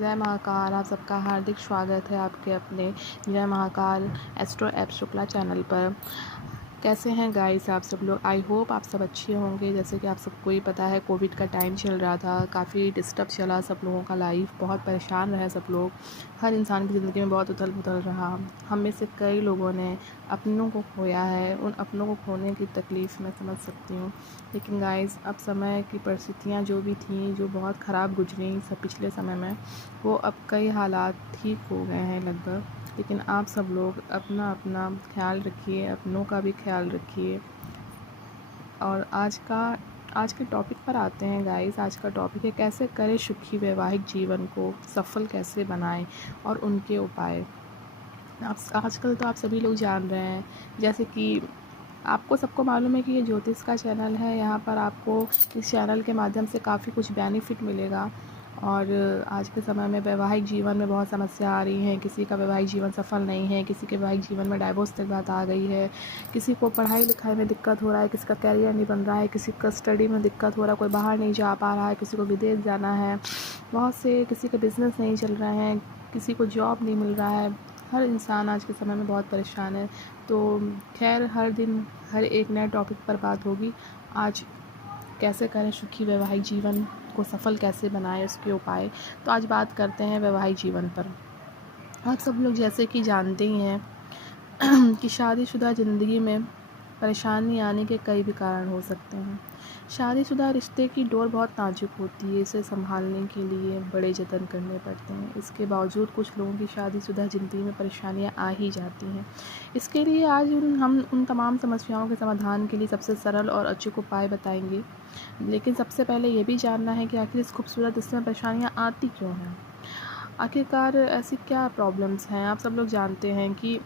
जय महाकाल। आप सबका हार्दिक स्वागत है आपके अपने जय Mahakal astro app Shukla channel पर। कैसे हैं गाइस आप सब लोग? आई होप आप सब अच्छे होंगे। जैसे कि आप सबको ही पता है, कोविड का टाइम चल रहा था, काफ़ी डिस्टर्ब चला सब लोगों का लाइफ, बहुत परेशान रहे सब लोग। हर इंसान की ज़िंदगी में बहुत उथल पुथल रहा। हम में से कई लोगों ने अपनों को खोया है। उन अपनों को खोने की तकलीफ़ मैं समझ सकती हूँ। लेकिन गाइस, अब समय की परिस्थितियाँ जो भी थी, जो बहुत ख़राब गुजरी सब पिछले समय में, वो अब कई हालात ठीक हो गए हैं लगभग। लेकिन आप सब लोग अपना अपना ख्याल रखिए, अपनों का भी ख्याल रखिए। और आज के टॉपिक पर आते हैं गाइस। आज का टॉपिक है, कैसे करें सुखी वैवाहिक जीवन को सफल कैसे बनाएं और उनके उपाय। आजकल तो आप सभी लोग जान रहे हैं, जैसे कि आपको सबको मालूम है कि ये ज्योतिष का चैनल है। यहाँ पर आपको इस चैनल के माध्यम से काफ़ी कुछ बेनिफिट मिलेगा। और आज के समय में वैवाहिक जीवन में बहुत समस्या आ रही हैं। किसी का वैवाहिक जीवन सफल नहीं है, किसी के वैवाहिक जीवन में डाइवोर्स तक बात आ गई है, किसी को पढ़ाई लिखाई में दिक्कत हो रहा है, किसी का कैरियर नहीं बन रहा है, किसी का स्टडी में दिक्कत हो रहा है, कोई बाहर नहीं जा पा रहा है, किसी को विदेश जाना है, बहुत से किसी के बिज़नेस नहीं चल रहे हैं, किसी को जॉब नहीं मिल रहा है। हर इंसान आज के समय में बहुत परेशान है। तो खैर, हर दिन हर एक नए टॉपिक पर बात होगी। आज कैसे करें सुखी वैवाहिक जीवन को सफल कैसे बनाएं, उसके उपाय। तो आज बात करते हैं वैवाहिक जीवन पर। आप सब लोग जैसे कि जानते ही हैं कि शादीशुदा ज़िंदगी में परेशानी आने के कई भी कारण हो सकते हैं। शादीशुदा रिश्ते की डोर बहुत नाजुक होती है, इसे संभालने के लिए बड़े जतन करने पड़ते हैं। इसके बावजूद कुछ लोगों की शादीशुदा ज़िंदगी में परेशानियां आ ही जाती हैं। इसके लिए आज हम उन तमाम समस्याओं के समाधान के लिए सबसे सरल और अचूक उपाय बताएंगे। लेकिन सबसे पहले ये भी जानना है कि आखिर इस खूबसूरत रिश्ते में परेशानियाँ आती क्यों हैं। आखिरकार ऐसी क्या प्रॉब्लम्स हैं। आप सब लोग जानते हैं कि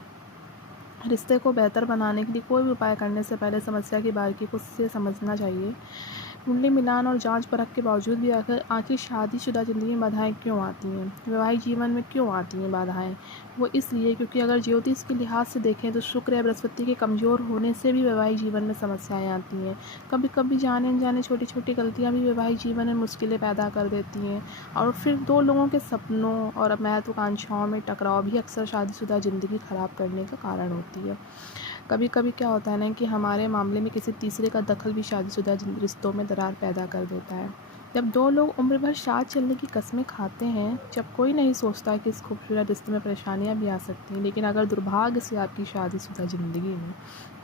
रिश्ते को बेहतर बनाने के लिए कोई भी उपाय करने से पहले समस्या की बारीकी को से समझना चाहिए। कुंडली मिलान और जांच परख के बावजूद भी आखिर शादीशुदा ज़िंदगी में बाधाएं क्यों आती हैं, वैवाहिक जीवन में क्यों आती हैं बाधाएं? वो इसलिए क्योंकि अगर ज्योतिष के लिहाज से देखें तो शुक्र या बृहस्पति के कमज़ोर होने से भी वैवाहिक जीवन में समस्याएं आती हैं। कभी कभी जाने अनजाने छोटी छोटी गलतियाँ भी वैवाहिक जीवन में मुश्किलें पैदा कर देती हैं। और फिर दो लोगों के सपनों और महत्वाकांक्षाओं में टकराव भी अक्सर शादीशुदा ज़िंदगी ख़राब करने का कारण होती है। कभी कभी क्या होता है ना कि हमारे मामले में किसी तीसरे का दखल भी शादीशुदा रिश्तों में दरार पैदा कर देता है। जब दो लोग उम्र भर साथ चलने की कस्में खाते हैं, जब कोई नहीं सोचता कि इस खूबसूरत रिश्ते में परेशानियां भी आ सकती हैं। लेकिन अगर दुर्भाग्य से आपकी शादीशुदा ज़िंदगी में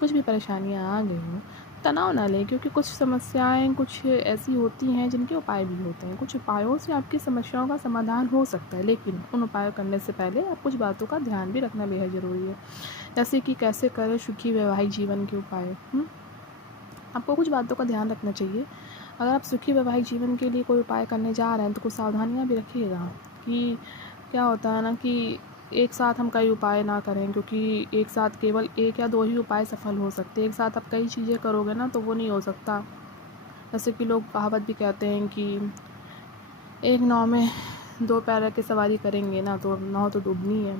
कुछ भी परेशानियां आ गई हों, तनाव ना लें, क्योंकि कुछ समस्याएं कुछ ऐसी होती हैं जिनके उपाय भी होते हैं। कुछ उपायों से आपकी समस्याओं का समाधान हो सकता है, लेकिन उन उपायों करने से पहले आप कुछ बातों का ध्यान भी रखना बेहद ज़रूरी है। जैसे कि कैसे करें सुखी वैवाहिक जीवन के उपाय। आपको कुछ बातों का ध्यान रखना चाहिए। अगर आप सुखी वैवाहिक जीवन के लिए कोई उपाय करने जा रहे हैं तो कुछ सावधानियां भी रखिएगा। कि क्या होता है ना कि एक साथ हम कई उपाय ना करें, क्योंकि एक साथ केवल एक या दो ही उपाय सफल हो सकते हैं। एक साथ आप कई चीज़ें करोगे ना तो वो नहीं हो सकता। जैसे कि लोग कहावत भी कहते हैं कि एक नाव में दो पैर रख के सवारी करेंगे ना तो नाव तो डूबनी है।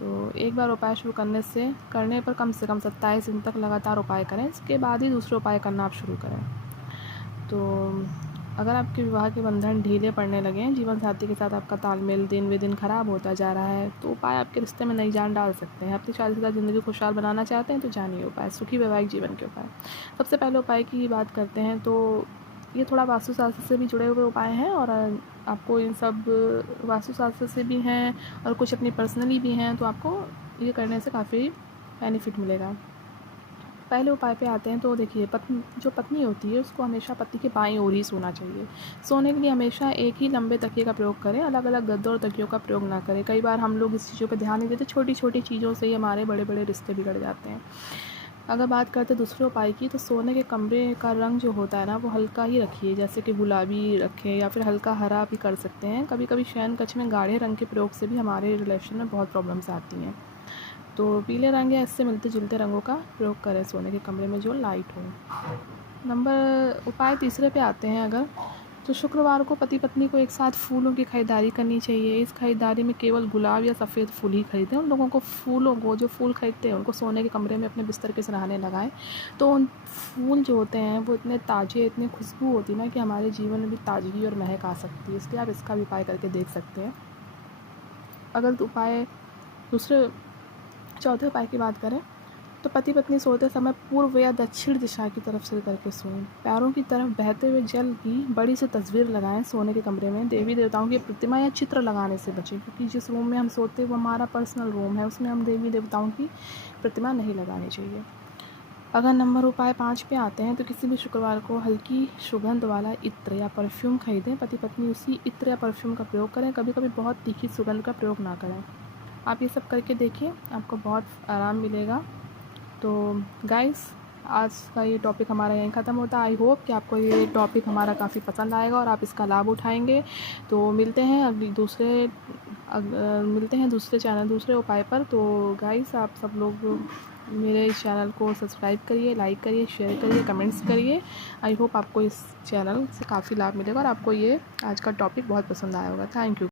तो एक बार उपाय शुरू करने पर कम से कम 27 दिन तक लगातार उपाय करें। इसके बाद ही दूसरे उपाय करना आप शुरू करें। तो अगर आपके विवाह के बंधन ढीले पड़ने लगे हैं, जीवन साथी के साथ आपका तालमेल दिन ब दिन ख़राब होता जा रहा है, तो उपाय आपके रिश्ते में नई जान डाल सकते हैं। अपनी शादीशुदा ज़िंदगी खुशहाल बनाना चाहते हैं तो जानिए उपाय, सुखी वैवाहिक जीवन के उपाय। सबसे पहले उपाय की बात करते हैं तो ये थोड़ा वास्तुशास्त्र से भी जुड़े हुए उपाय हैं, और आपको इन सब वास्तुशास्त्र से भी हैं और कुछ अपनी पर्सनली भी हैं, तो आपको ये करने से काफ़ी बेनिफिट मिलेगा। पहले उपाय पे आते हैं तो देखिए, जो पत्नी होती है उसको हमेशा पति के बाईं ओर ही सोना चाहिए। सोने के लिए हमेशा एक ही लंबे तकिए का प्रयोग करें, अलग अलग गद्दों और तकियों का प्रयोग ना करें। कई बार हम लोग इस चीज़ों पर ध्यान नहीं देते, छोटी छोटी चीज़ों से ही हमारे बड़े बड़े रिश्ते बिगड़ जाते हैं। अगर बात करते हैं दूसरे उपाय की, तो सोने के कमरे का रंग जो होता है ना वो हल्का ही रखिए। जैसे कि गुलाबी रखें या फिर हल्का हरा भी कर सकते हैं। कभी कभी शयन कक्ष में गाढ़े रंग के प्रयोग से भी हमारे रिलेशन में बहुत प्रॉब्लम्स आती हैं। तो पीले रंग या इससे मिलते जुलते रंगों का प्रयोग करें सोने के कमरे में जो लाइट हो। उपाय तीसरे पे आते हैं। अगर तो शुक्रवार को पति पत्नी को एक साथ फूलों की खरीदारी करनी चाहिए। इस खरीदारी में केवल गुलाब या सफ़ेद फूल ही खरीदें। उन लोगों को फूलों को, जो फूल खरीदते हैं, उनको सोने के कमरे में अपने बिस्तर के सराहने लगाएं। तो उन फूल जो होते हैं वो इतने ताज़े, इतने खुशबू होती है ना कि हमारे जीवन में भी ताजगी और महक आ सकती है। इसलिए आप इसका भी उपाय करके देख सकते हैं। अगर उपाय चौथे उपाय की बात करें तो पति पत्नी सोते समय पूर्व या दक्षिण दिशा की तरफ सिर करके सोएं। पैरों की तरफ बहते हुए जल की बड़ी सी तस्वीर लगाएं सोने के कमरे में। देवी देवताओं की प्रतिमा या चित्र लगाने से बचें, क्योंकि जिस रूम में हम सोते हैं वो हमारा पर्सनल रूम है, उसमें हम देवी देवताओं की प्रतिमा नहीं लगानी चाहिए। अगर नंबर उपाय 5 पे आते हैं तो किसी भी शुक्रवार को हल्की सुगंध वाला इत्र या परफ्यूम खरीदें। पति पत्नी उसी इत्र या परफ्यूम का प्रयोग करें। कभी कभी बहुत तीखी सुगंध का प्रयोग ना करें। आप ये सब करके देखिए, आपको बहुत आराम मिलेगा। तो गाइस, आज का ये टॉपिक हमारा यहीं ख़त्म होता है। आई होप कि आपको ये टॉपिक हमारा काफ़ी पसंद आएगा और आप इसका लाभ उठाएंगे। तो मिलते हैं दूसरे चैनल, दूसरे उपाय पर। तो गाइस, आप सब लोग मेरे इस चैनल को सब्सक्राइब करिए, लाइक करिए, शेयर करिए, कमेंट्स करिए। आई होप आपको इस चैनल से काफ़ी लाभ मिलेगा और आपको ये आज का टॉपिक बहुत पसंद आया होगा। Thank you.